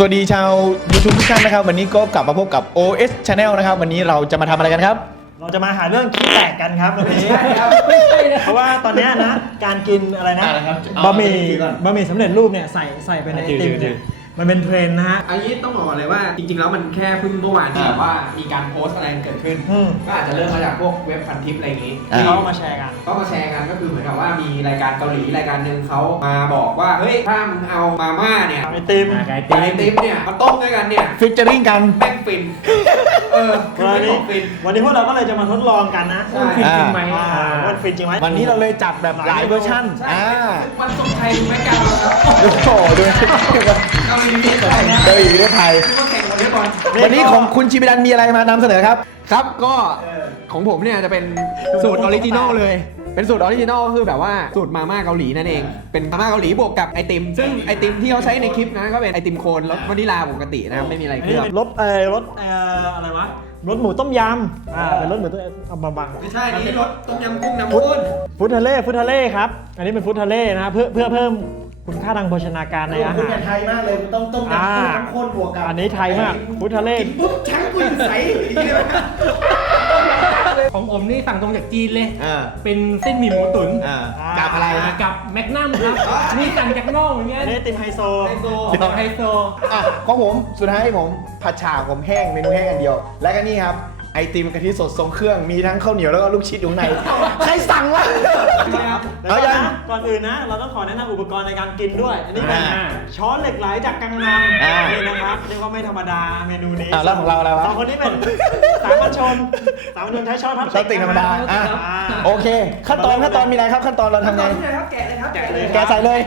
สวัสดีชาวยูทูบ b e ทุกท่านนะครับ วันนี้ก็กลับมาพบกับ OS Channel นะครับวันนี้เราจะมาทำอะไรกันครับ เราจะมาหาเรื่องคิดแตกกันครับวันนี้ เพราะว่าตอนนี้นะ การกินอะไรนะบะหมี่บะหมี่สำเร็จรูปเนี่ยใส่ใส่ไปในไอติมเนี่ยมันเป็นเทรนนะฮะ อันนี้ต้องบอกเลยว่า จริงๆ แล้วมันแค่พึ่งเมื่อวานที่ว่ามีการโพสอะไรเกิดขึ้น ก็อาจจะเริ่มมาจากพวกเว็บฟันทิปอะไรอย่างนี้ที่เขามาแชร์กัน ก็มาแชร์กันก็คือเหมือนกับว่ามีรายการเกาหลีรายการหนึ่งเขามาบอกว่าเฮ้ยถ้ามึงเอามาม่าเนี่ยไอติมไอติมเนี่ยมาต้มด้วยกันเนี่ย ฟิชเจอริ่งกันแป้งฟินวันนี้วันนี้พวกเราก็เลยจะมาทดลองกันนะว่าฟินจริงไหมวันฟินจริงไหมวันนี้เราเลยจับแบบหลายเวอร์ชัน่วันสรงไทยดไหมกันโอ้โหดูไหมกันเกาหลีเรือไทยวันนี้ของคุณจิบิดันมีอะไรมานำเสนอครับ ครับก็ของผมเนี่ยจะเป็นสูตรออริจินอลเลย เป็นสูตรออริจินอลคือแบบว่า สูตรมาม่าเกาหลีนั่นเอง เป็นมาม่าเกาหลีบวกกับไอติมซึ่งไอติมที่เขาใช้ในคลิปนะก็เป็นไอติมโคนรสวานิลาปกตินะไม่มีอะไรเครื่องรสเออรสเอออะไรวะรสหมูต้มยำ อ่าเป็นรสหมูต้มยำบางๆไม่ใช่นี่รสต้มยำกุ้งน้ำข้นฟุตทะเลฟุตทะเลครับ อันนี้เป็นฟุตทะเลนะครับเพื่อเพื่อเพิ่มคุณค่าทางโภชนาการในอาหารไทยมากเลย ต้องต้มยำกุ้งข้นบวกกับอันนี้ไทยมากพุทธเลขปุ๊บช้างกุ้งใสของผมนี่สั่งตรงจากจีนเลยเป็นเส้นหมี่หมูตุ๋นกับอะไรกับแมกนัมครับนี่สั่งจากนอกเงี้ยเนติมไฮโซไฮโซไฮโซอ่ะของผม สุดท้ายผมผัดฉ่าผมแห้งเมนูแห้งอันเดียว และก็นี่ครับไอติมกะทิสดทรงเครื่องมีทั้งข้าวเหนียวแล้วก็ลูกชิ้นอยู่ในใครสั่งวะเอาอย่างก่อนอื่นนะ เราต้องขอแนะนำอุปกรณ์ในการกินด้วย อันนี้เป็นช้อนเหล็กไหลจากกังนันี่นะครับเรียกว่าไม่ธรรมดาเมนูนี้แล้วของเราอะไรวะสองคนนี้เป็นสามชนสามคนใช้ช้อนพลาสติกตธรรมดาโอเคขั้นตอน ขั้นตอนมีอะไรครับ ขั้นตอนเราทำไงแกะเลยครับแกะเลยแกะใส่เลย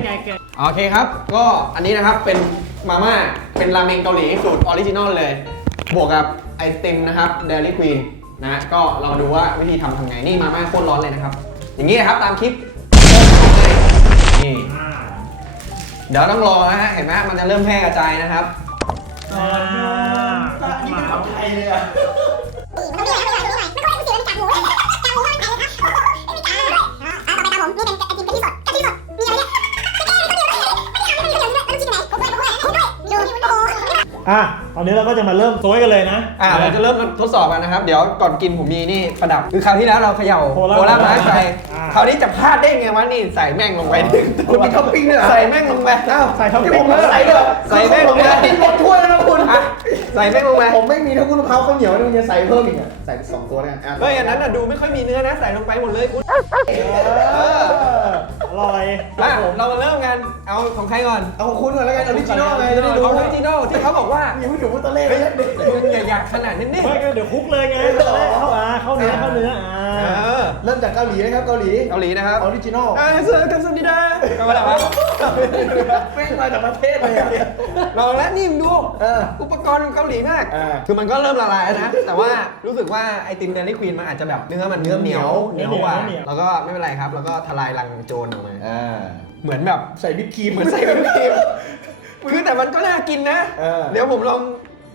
โอเคครับก็อันนี้นะครับเป็นมาม่าเป็นราเมงเกาหลีสูตรออริจินอลเลยบวกกับไอติมนะครับเดลี่ควีนนะก็เรามาดูว่าวิธีทำทำไงนี่มาม่โคตรร้อนเลยนะครับ อย่างนี้นะครับตามคลิปนี่ เดี๋ยวต้องรอฮะเห็นไหมมันจะเริ่มแพร่กระจายนะครับตอนนี้เป็ไทยเลย่ะตอนนี้เราก็จะมาเริ่มซวยกันเลยนะอ่าเราจะเริ่มทดสอบกันนะครับ เดี๋ยวก่อนกินผมมีนี่ประดับ คือคราวที่แล้วเราเขย่าโคลาไม้ใส่ คราวนี้จะพลาดได้ไงวะนี่ใส่แม่งลงไปึงคุณมีท็อปปิ้งเนี่ยใส่แม่งลงไปอ้าวใส่ท็อปปิ้งใส่เลยใส่แม่งลงไปกินหมดถ้วยแล้วนะคุณใส่แม่งลงไปผมไม่มีถ้าคุณเผาข้าวเหนียวนี่มึงจะใส่เพิ่มอีกอ่ะใส่สองตัวเนี่ยไม้อยอันนั้นอ่ะดูไม่ค่อยมีเนื้อนะใส่ลงไปหมดเลยคุณอร่อยมาเราเริ่มกัน เอาของใครก่อน เอาของคุณก่อนแล้วกันออริจินอลไงจะได้รู้ออริจินอลที่เขาบอกว่ามีผู้หญิงผู้ตะเล่เฮ้ยอยากขนาดนี้นี่ก็เดี๋ยวคุกเลยไงเข้ามาเข้าเนื้อเข้าเนื้อเริ่มจากเกาหลีนะครับเกาหลีเกาหลีนะครับออริจินอลเออเสอร์กันสนิดีะธรรม้วครับเป้งมาจากประเทศเลยลองแล้วนี่มดูอุปกรณ์เกาหลีมากคือมันก็เริ่มละลายนะแต่ว่ารู้สึกว่าไอติมแดนนี่ควีนมันอาจจะแบบเนื้อมันเนื้อเหนียวเหนียวกว่าแล้วก็ไม่เป็นไรครับแล้วก็ทลายรังโจรออกมาเหมือนแบบใส่บิ๊กครีม เหมือนใส่บิ๊กครีม คือแต่มันก็น่ากินนะ เดี๋ยวผมลอง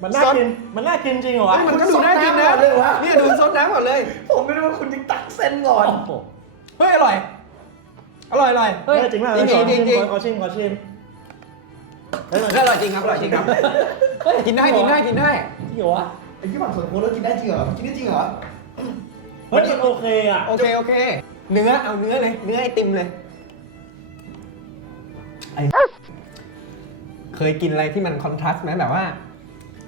มันน่ากิน มันน่ากินจริงเหรอมันก็ดูน่ากินนะเลยวะนี่ดูซดน้ำก่อนเลย ผมไม่รู้ว่าคุณจะตักเส้นก่อน เฮ้ยอร่อย อร่อยอร่อยเฮ้ยจริงมากจริงจริงขอชิมขอชิมเฮ้ยอร่อยจริงครับอร่อยจริงครับ เฮ้ยกินได้กินได้กินได้ที่เหรอไอ้ที่บังส่วนโค้ดแล้วกินได้จริงเหรอกินได้จริงเหรอเฮ้ยโอเคอ่ะ โอเคโอเค เนื้อเอาเนื้อเลยเนื้อไอติมเลย เคยกินอะไรที่มันคอนทราสต์ไหมแบบว่า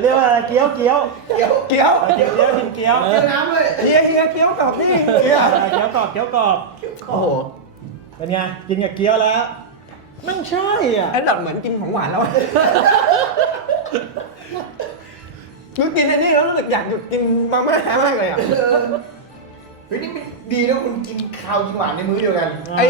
เรียกว่าอะไรเกี้ยวเกี้ยวเกี้ยวเกี้ยวเกี้ยวกินเกี้ยวเกี้ยวน้ำเลยเฮียเฮียเกี้ยวกรอบนี่เกี้ยวเกี้ยวกรอบเกี้ยวกรอบโอ้โหเป็นไงกินกับเกี้ยวแล้วไม่ใช่อ่ะอันดับเหมือนกินของหวานแล้วคือกินอันนี้แล้วรู้สึกอยากกินมากมากเลยอ่ะเฮ้ยนี่ดีนะคุณกินข้าวกินหวานในมื้อเดียวกันไอ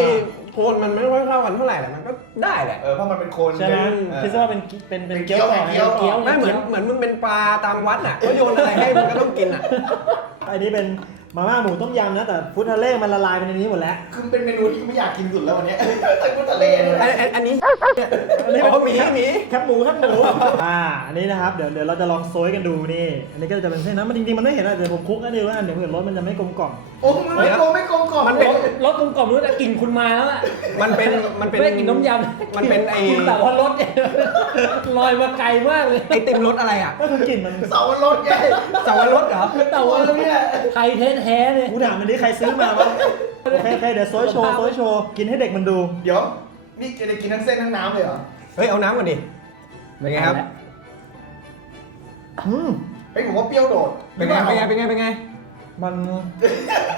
โคนมันไม่ค่อยเข้ากันเท่าไหร่แหละมันก็ได้แหละเออเพราะมันเป็นโคนใช่ไหมพิดว่าเป็นเป็นเกี๊ยวเกี๊ยวเกี๊ยวไม่เหมือนเหมือนมึงเป็นปลาตามวัดอ่ะก็โยนอะไรให้มันก็ต้องกินอ่ะอันนี้เป็นมาม่าหมูต้มยำนะแต่ฟุตทะเลมันละลายไปในนี้หมดแล้วคือเป็นเมนูที่ไม่อยากกินสุดแล้ววันนี้แต่ฟุตทะเลอันอันนี้อันนี้เป็นหมีหมีแคบหมูแคบหมูอ่าอันนี้นะครับเดี๋ยวเดี๋ยวเราจะลองโซยกันดูนี่อันนี้ก็จะเป็นเส้นนะมันจริงๆมันไม่เห็นอะไรแต่ผมคุกอันนี้ว่าเดี๋ยวเหมือนรสมันจะไม่กลมกล่อมโอ้ไม่กลมไม่กลมเกลอมมันเป็นรสกลมกลอมรู้แต่กลิ่นคุณมาแล้วอ่ะ มันเป็นมันเป็นไม่กินน้ำยำมันเป็นไอ้แต่ว่ารถลอยมาไกลมากเลยไอเต็มรสอะไรอ่ะก็คือกลิ่นมันเสาวรถไง เสาวรถเหรอแต่ว่าเนี่ยไทยแท้เลยกูถามมันนี้ใครซื้อมาวะโอเคโอเคเดี๋ยวโซยโชว์โซยโชว์ กินให้เด็กมันดู เดี๋ยวนี่จะได้กินทั้งเส้นทั้งน้ำเลยเหรอ เฮ้ยเอาน้ำก่อนดิ เป็นไงครับ อืมเป็นผมว่าเปรี้ยวโดด เป็นไงเป็นไงเป็นไงเป็นไงมัน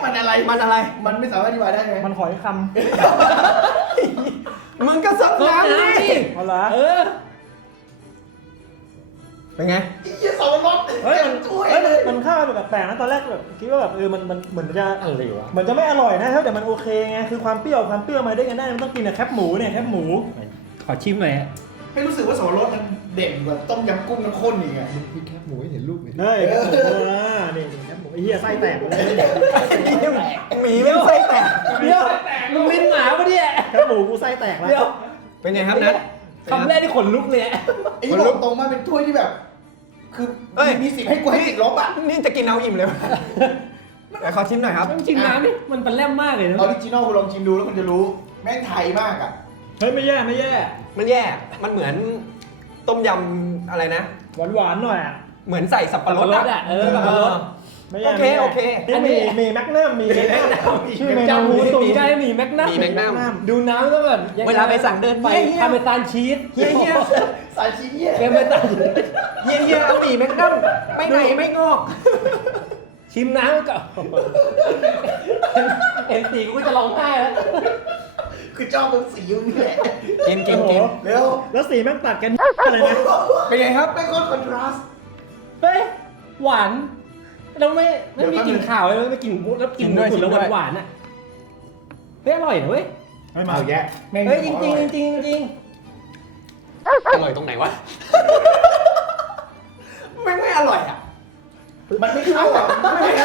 มันอะไร มันอะไร มันไม่สามารถอธิบายได้ไงมันหอยคำ มึงก็ซ้ำน้ำนี่เอาละเออเป็นไงยี่สิบรอบเฮมันเฮ้ยมันข้าวแบบแปลกนะตอนแรกแบบคิดว่าแบบเออ มันมันเหมือนจะอะไรวะเหมือนจะไม่อร่อยนะแต่มันโอเคไง คือความเปรี้ยว ความเปรี้ยวมาได้กันได้มันต้องกินอะแคบหมูเนี่ย แคบหมู ขอชิมหน่อยให้รู้สึกว่าสวรรคสมันเด่นกว่าต้มยำกุ้งน้ำข้นอย่างเงี้ย่แคบหมูเห็นรูปไหมเฮ้ยเออนี่ยี้อ่ะไส้แตกหมีมันไส้แตกเมีไส้แตก มึงลิ้นหมาปะเนี่ย กระหมูกูไส้แตกแล้ว เป็นไงครับนัทคำแรกที่ขนลุกเลยไอ้ลุกตรงมาเป็นถ้วยที่แบบ คือมีสิบให้กูให้ติดลบอ่ะนี่จะกินเอาอิ่มเลยแต่ขอชิมหน่อยครับชิมน้ำนี่มันเป็นแลมมากเลยนะเอที่จีโน่คุณลองชิมดูแล้วคุณจะรู้ แม่งไทยมากอ่ะ เฮ้ยไม่แย่ไม่แย่ มันแย่ มันเหมือนต้มยำอะไรนะ หวานหวานหน่อยอ่ะเหมือนใส่สับปะรดอ่ะม่โอเคโอเคมีมีแม็กนัมมีแม็กนัมชื่อแม็กนัมมีแมกนัมมีแม็กนัม ดูน้ำแล้วแบบเวลาไปสั่งเดินไปทำเป็นตาลชีสเฮียเฮียสาลชีสเฮียเป็นตาลเฮียเฮียเอาหมี่แม็กนัม ไม่ไหนไม่งอก ชิมน้ำก่อเอ็นตีกูจะร้องไห้แล้ว คือจ้องตรงสีอยู่นี่แหละกินกินกินเรวแล้วสีมันตัดกันอะไรนะ เป็นไงครับเป็นคนคอนทราสต์เป้หวานเราไม่ไม่มีกลิ่นข่าวเลยไม่กินแล้วกินขุนแล้วหวานๆน่ะไม่อร่อยเหรอเว้ยไม่มาแยะเฮ้ยจริงจริงจริงจริงอร่อยตรงไหนวะไม่ไม่อร่อยอ่ะมันไม่คือว่าไม่ไม่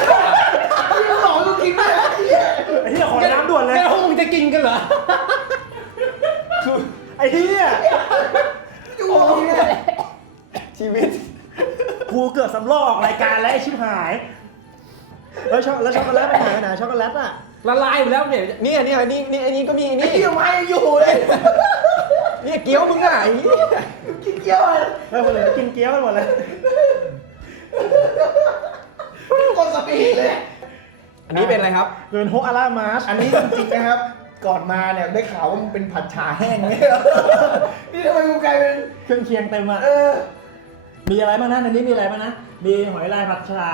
ไอ้เหี้ยขอน้ำด่วนเลยแกคงจะกินกันเหรอไอ้เหี้ยชีวิตครูเกือบสำลอกรายการแล้วไอชิบหายแล้วช็อกแล้วช็อกโกแลตไปไหนนช็อกโกแลตอ่ะละลายแล้วเนี่ยนี่อันนี้อันนี้นี่อันนี้ก็มีนี่เกียวไม่อยู่เลยนี่เกี๊ยวมึงอ่ะกินเกี๊ยวไปแล้วหมดเลยกินเกี๊ยวไปหมดเลยคนสปีดเลยอันนี้เป็นอะไรครับเป็นโฮอาล่ามาร์ชอันนี้จริงๆนะครับ ก่อนมาเนี่ยได้ข่าวว่ามันเป็นผัดชาแห้งเนี่ยนี่ทำไมกูกลายเป็นเครื่องเคียงเต็มอ่ะมีอะไรบ้างนะในนี้มีอะไรบ้างนะ มีหอยลายผัดชา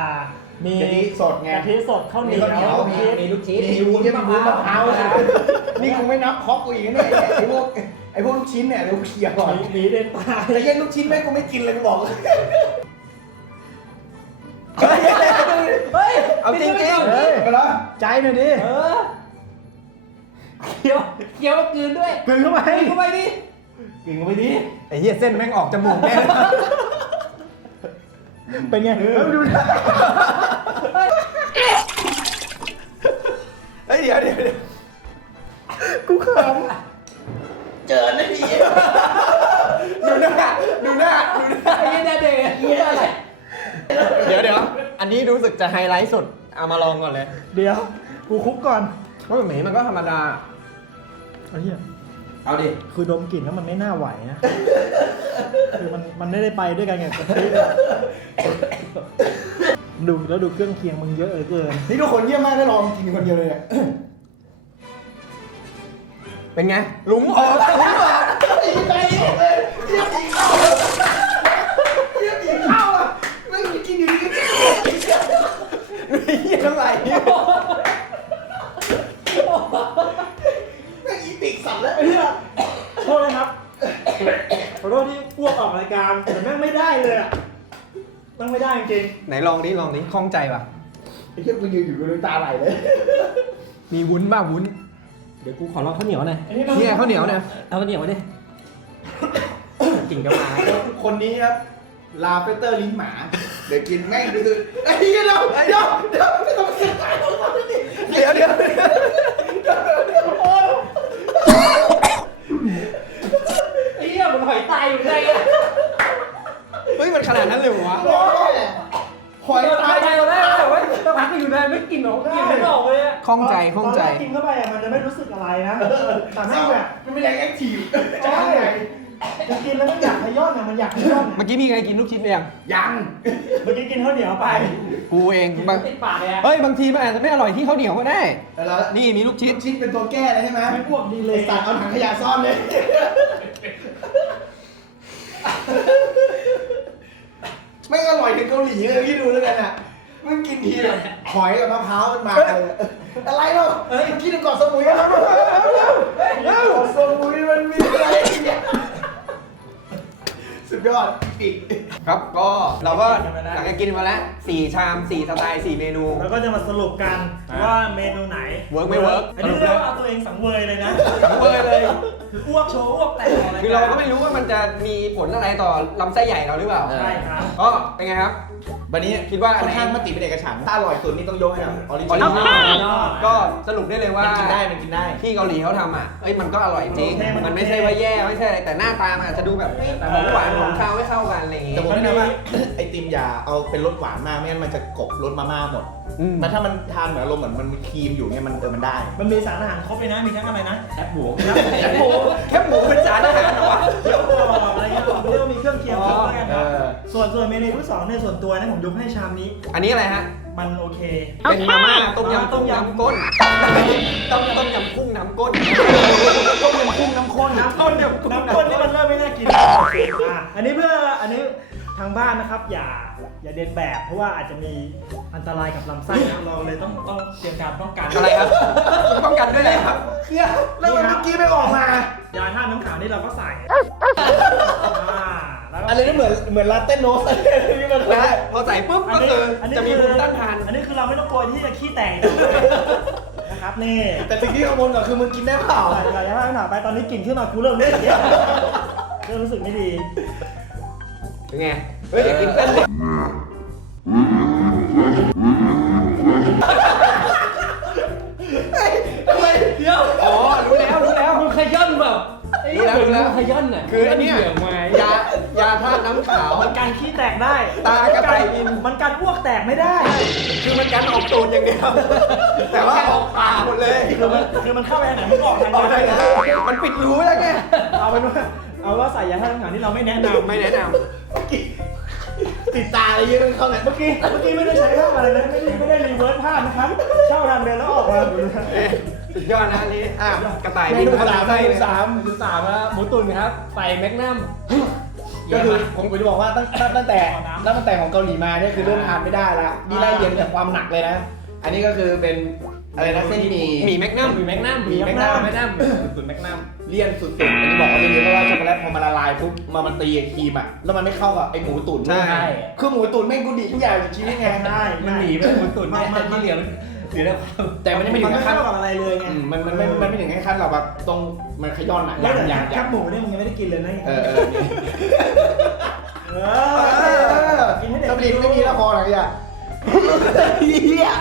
มีสดไงกะทิสดข้าวเหนียวมีลูกชิ้น มีวูนมีวูนมะพร้าวนี่คงไม่นับค็อกอีกนะไอ้พวกไอ้พวกลูกชิ้นเนี่ยเดีเคียวก่อนมีเดนตาแต่ยังลูกชิ้นแม่กูไม่กินเลยบอกเฮ้ยเฮ้ย เอาจริงจริงไปแล้วใจหน่อยดิเคี้ยวเคี้ยวกืนด้วยกืนเข้าไปกินเข้าไปดิกินเข้าไปดิ ไอ้เหี้ยเส้นแม่งออกจมูกแน่ป็นไงเฮ้ยดูเดี๋ยวเดี๋ยวกูขำเจอนี่ดูหน้าดูหน้าดูหน้าไอ้เนี่เด็กไอ้เนี่ยอะไรเดี๋ยวเดี๋ยวอันนี้รู้สึกจะไฮไลท์สุด เอามาลองก่อนเลย เดี๋ยว กูคุกก่อนเพราะแบบนี้มันก็ธรรมดาไอ้เนี่ยเอาดิคือดมกลิ่นแล้วมันไม่น่าไหวนะคือมันมันไม่ได้ไปด้วยกันไงดูแล้วดูเครื่องเคียงมึงเยอะเออเกินนี่ทุกคนเยี่ยมมากได้ลองกินคนเดียวเลยเป็นไง ลุมออหลุอ๋ไปเยี่ยมอีกเอยี่ยมอีกเอาไม่กินอยู่ยี่ไรไับแล้วทษนะครับขอโทษที่พวกออกรายการแต่แม่งไม่ได้เลยอ่ะ ต้องไม่ได้จริงไหนลองดิลองดิคล้องใจป่ะไอ้เชี่กูยืนอยู่กูลยตาไหลเลย มีวุ้นบ้าวุ้น เดี๋ยวกูขอลองข้าวเหนียวหน่อยนี่ไงข้าวเหนียว เนี่ย เอาข้าวเหนียวมาดิกินกันมาคนนี้ครับ ลาเปเตอร์ลิ้นหมา เดี๋ยวกินแม่งดื้อไอ้เชี่ยเราเดี๋ยวเดี๋ยวไม่ต้องเดี๋ยใจเราทำไมดิเดี๋ยวเดี๋ยวอยู่ในเฮ้ย มันขนาดนั้นเลยวะหอยตายไปแล้วเฮ้ยต้องอยู่ในไม่กินหรอกกินไม่ออกเลยคล่องใจ คล่องใจกินเข้าไปมันจะไม่รู้สึกอะไรนะแต่แม่งแบบมันไม่แรงแอคทีฟใช่จะกินแล้วมันอยากขย้อนอ่ะมันอยากขย้อนเมื่อกี้มีใครกินลูกชิ้นยังยัง เมื่อกี้กินข้าวเหนียวไป กูเองบางเฮ้ย บางทีมันอาจจะไม่อร่อยที่ข้าวเหนียวก็ได้แล้วนี่มีลูกชิ้น ชิ้นเป็นตัวแก้เลยใช่ไหมไม่พวกดีเลยสัตวเอาถังขยะซ่อนเลยหลีเลยพี่ดูแล้วกันอ่ะมึงกินทีแบบหอยกับมะพร้าวมันมาเลย อะไรเนาะกินก่อนสมุยแล้วเรับสมุยมันมีอะไร สุดยอดครับก็เราก็จากกินมาแล้วสี่ชามสี่สไตล์สี่เมนู แล้วก็จะมาสรุปกันว่าเมนูไหนเวิร์กไม่เวิร์กอันนี้เราเอาตัวเองสังเวยเลยนะสังเวยเลยคืออ้วกโชว์อ้วกแต่งคือเราก็ไม่รู้ว่ามันจะมีผลอะไรต่อลำไส้ใหญ่เราหรือเปล่า ใช่ครับก็เป็นไงครับวันนี้คิดว่าคนข้างมติเป็นเอกฉันถ้าอร่อยสุดนี่ต้องยกให้เราออริจินอลก็สรุปได้เลยว่ากินได้มันกินได้ที่เกาหลีเขาทำอ่ะ เอ้ยมันก็อร่อยจริง มันไม่ใช่ว่าแย่ไม่ใช่อะไรแต่หน้าตามันอาจจะดูแบบของหวานของข้าวไม่เข้ากันอะไรอย่างงี้แต่ผมแนะนำว่าไอติมอย่าเอาเป็นรสหวานมากไม่งั้นมันจะกบรสมาม่าหมดมันถ้ามันทานเหมือนอารมณ์เหมือนมันมีครีมอยู่เนี่ยมันเติมมันได้ มันมีสารอาหารครบเลยนะ มีแค่อะไรนะแคบหมูแคบหมูแคบหมูเป็นส่วนเมนูที่สองในส่วนตัวนะผมยกให้ชามนี้ อันนี้อะไรฮะ มันโอเคเป็นมาม่าต้มยำต้มยำก้น ต้มยำต้มยำกุ้งน้ำก้น ต้มยำกุ้งน้ำข้นน้ำก้นเนี่ยน้ำก้นนี่มันเลิกไม่น่ากินอันนี้เพื่อ อันนี้ทางบ้านนะครับอย่าอย่าเด็ดแบบเพราะว่าอาจจะมีอันตรายกับลำไส้เราเลยต้องต้องเตรียมการป้องกันอะไรครับป้องกันด้วยครับ เครื่องแล้วเมื่อกี้ไม่ออกมายาท่าน้ำขาวนี่เราก็ใส่อะไรนี่เหมือนเหมือนลาเต้นโนสอี่มันเคยพอใส่ปุ๊บก็เือจะมีภูมิต้านทานอันนี้คือเราไม่ต้องกลัวที่จะขี้แตกนะครับนี่ แต่สิ่งที่กังวลก็คือมึงกินได้เปล่าอย่าให้หนาไปตอนนี้กินขึ้นมากูเริ่มเล่นเริ่มรู้สึกไม่ดีเป็นไง เฮ้ยกินกันทำไมเดี๋ยวอ๋อแล้วคือขย้อนน่ะคืออันนี้ยา ยาธาตุน้ำขาว มันกันขี้แตกได้ตากระไปอินมันกันอ้วกแตกไม่ได้ คือมันกันออกตูนอย่างเดียว แต่ว่าออกปากหมดเลยคือมันเข้าไปไหนไม่ออกทันหนมันปิดรู้แล้วไง เอาไปว่าเอาว่าใส่ยาธาตุน้ำขาวนี่เราไม่แนะนำไม่แนะนำติดตาอะไรเยอะมันเข้าไหนเมื่อกี้ เมื่อกี้ไม่ได้ใช้ภาพอะไรเลย ไม่ได้ไม่ได้รีเวิร์สภาพนะครับเช่าดันเดินแล้วออกมายอดนะอันี้อ่ะกระต่ายเมนูสามเมนูสามเมนูสามครับหมูตุ๋นครับไส่แมกนัม ก็คือผมกจะบอกว่าตั้งตั้งตั้งแต่แล้วตั้งแต่ของเกาหลีมาเนี่ยคือเริ่มทานไม่ได้ละนีไล่เย็นจากความหนักเลยนะ อันนี้ก็คือเป็นอะไรนะเส้นหมี หมี่แมกนัม หมี่แมกนัม หมี่แมกนัมแมกนัมสุดแมกนัม เลี่ยนสุดๆอันนี้บอกว่าจริเพราะว่าช็อกโกแลตพอมันละลายปุ๊บมันมันตีครีมอ่ะแล้วมันไม่เข้ากับไอ้หมูตุ๋นใช่คือหมูตุ๋นไม่กูดีทุกอย่างในชี้ไงใช่มันหนีไปหมูตุ๋นมากๆที่เหลือเดี๋ยวแต่มันยังไม่ถึงขั้นมันไม่ถึอะไรเลยไง มันมันไม่ มันไม่ถึงขั้นเราแบบตรงมันขย้อนอ่ะอย่างอย่างแคบหมูเนี่ยมึงยังไม่ได้กินเลยนะเออเออกินให้เด็กกินไม่มีแล้วพอหรอย่าเฮีย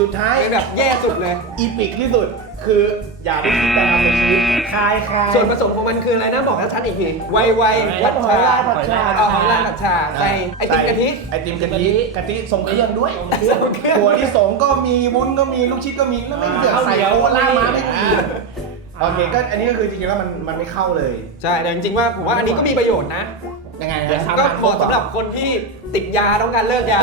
สุดท้ายแบบแย่สุดเลย อีพิกที่สุดคืออย่าไปแต่ทำในชีวคลายคลายส่วนผสมของมันคืออะไรนะบอกให้ชัดอีกทีไวไววัดชาผัดชาเอาของรานผัดชาใส่ไอติมกะทิไอติมกะทิกะทิส่งเครื่องด้วยถั่วที่สองก็มีวุ้นก็มีลูกชิ้นก็มี แล้วไม่เหลือใส่โอ้ไล่ามาไม่กมีโอเคก็อันนี้ก็คือจริงๆแล้วมันมันไม่เข้าเลย ใช่แต่จริงๆว่าผมว่าอันนี้ก็มีประโยชน์นะยังไงก็เหมาะสำหรับคนที่ติดยาต้องการเลิกยา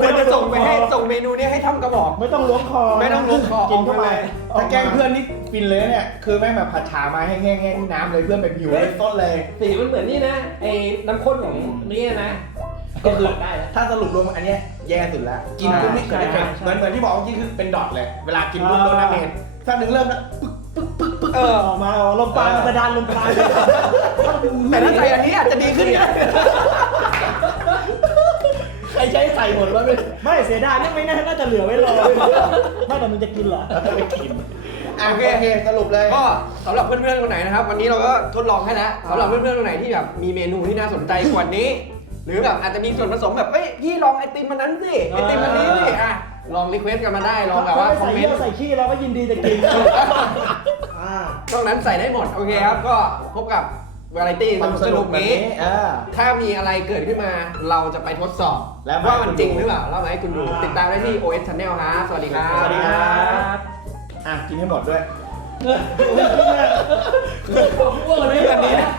ควรจะส่งไปให้ส่งเมนูนี้ให้ทํกระบอกไม่ต้องล้วงคอไม่ต้องล้วงคอ กินเข้าไปแต่แกงเพื่อนนี่ปินเลยเนี่ย คือแม่งแบบผัดฉามาแห้งๆ น้ำเลยเพื่อนไปผิวเลยต้นเลยสีมันเหมือนนี่นะไอ้น้ำข้นของนี่นะก็คือได้ถ้าสรุปรวมอันนี้แย่สุดแล้วกินกุ้งไม่เคยเเหมือนเหมือนที่บอกเมื่อกี้คือเป็นดอทเลย เวลากินรุ่นโดนน้ำเมนถ้าหนึ่งเริ่มนะปึ๊กปึ๊กปึ๊กออกมาลมปลายกระดานลมปลายแต่ถ้าใส่อันนี้อาจจะดีขึ้นนะใช้ใส่หมดวลาไม่ไม่เสียดายไม่แน่น่าจะเหลือไว้รอไม่แต่มันจะกินเหรอไมกินโอเคโอเคสรุปเลย ก็สำหรับเพื่อนๆคนไหนนะครับวันนี้เราก็ทดลองให้แล้วสำหรับเพื่อนๆคนไหนที่แบบมีเมนูที่น่าสนใจกว่านี้ หรือแบบอาจจะมีส่วนผสมแบบเฮ้ยพี่ลองไอติมมันนั้นสิไอติมมันนี้สิอ่ะลองรีเควสกันมาได้ลองแบบ ว่าคอมเมนต์ใส่ขี้เราก็ยินดีจะกินช่องนั้นใส่ได้หมดโอเคครับก็พบกับวาไรตี้ความสนุกนี้ ถ้ามีอะไรเกิดขึ้นมาเราจะไปทดสอบ แล้วว่ามันจริงหรือเปล่าเล่ามาให้คุณดูติดตามได้ที่ OS Channel ฮะสวัสดีครับ สวัสดีครับ อ่ะกินให้หมดด้วยคือผมว่าเรื่องนี้นะ